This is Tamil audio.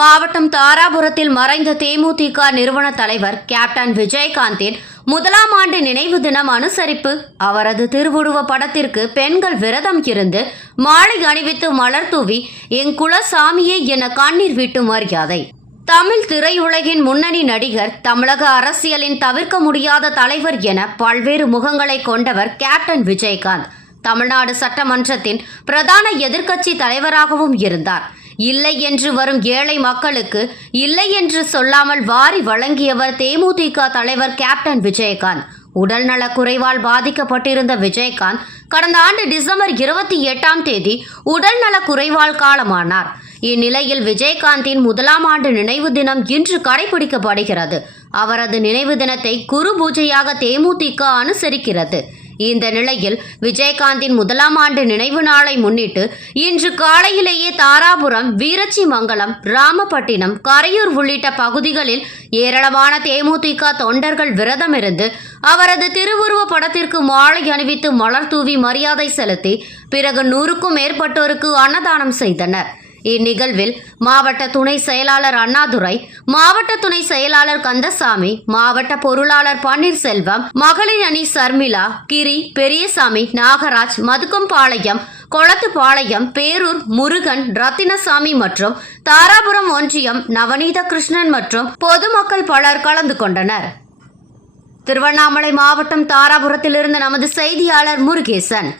மாவட்டம் தாராபுரத்தில் மறைந்த தேமுதிக நிறுவன தலைவர் கேப்டன் விஜயகாந்தின் முதலாம் ஆண்டு நினைவு தினம் அனுசரிப்பு. அவரது திருவுருவ படத்திற்கு பெண்கள் விரதம் இருந்து மாலை அணிவித்து மலர் தூவி என் குலசாமியே என கண்ணீர் விட்டு மரியாதை. தமிழ் திரையுலகின் முன்னணி நடிகர், தமிழக அரசியலின் தவிர்க்க முடியாத தலைவர் என பல்வேறு முகங்களை கொண்டவர் கேப்டன் விஜயகாந்த். தமிழ்நாடு சட்டமன்றத்தின் பிரதான எதிர்க்கட்சி தலைவராகவும் இருந்தார். இல்லை என்று வரும் ஏழை மக்களுக்கு இல்லை என்று சொல்லாமல் வாரி வழங்கியவர் தேமுதிக தலைவர் கேப்டன் விஜயகாந்த். உடல்நல குறைவால் பாதிக்கப்பட்டிருந்த விஜயகாந்த் கடந்த ஆண்டு டிசம்பர் 28 உடல்நல குறைவால் காலமானார். இந்நிலையில் விஜயகாந்தின் முதலாம் ஆண்டு நினைவு தினம் இன்று கடைபிடிக்கப்படுகிறது. அவரது நினைவு தினத்தை குரு பூஜையாக தேமுதிக அனுசரிக்கிறது. இந்த நிலையில் விஜயகாந்தின் முதலாம் ஆண்டு நினைவு நாளை முன்னிட்டு இன்று காலையிலேயே தாராபுரம், வீரச்சிமங்கலம், ராமப்பட்டினம், கரையூர் உள்ளிட்ட பகுதிகளில் ஏராளமான தேமுதிக தொண்டர்கள் விரதமிருந்து அவரது திருவுருவ படத்திற்கு மாலை அணிவித்து மலர் தூவி மரியாதை செலுத்தி பிறகு 100க்கும் மேற்பட்டோருக்கு அன்னதானம் செய்தனர். இந்நிகழ்வில் மாவட்ட துணை செயலாளர் அண்ணாதுரை, மாவட்ட துணை செயலாளர் கந்தசாமி, மாவட்ட பொருளாளர் பன்னீர்செல்வம், மகளிர் அணி சர்மிளா, கிரி, பெரியசாமி, நாகராஜ், மதுக்கம்பாளையம், கொளத்துப்பாளையம், பேரூர், முருகன், ரத்தினசாமி மற்றும் தாராபுரம் ஒன்றியம் நவநீத கிருஷ்ணன் மற்றும் பொதுமக்கள் பலர் கலந்து கொண்டனர். திருவண்ணாமலை மாவட்டம் தாராபுரத்திலிருந்து நமது செய்தியாளர் முருகேசன்.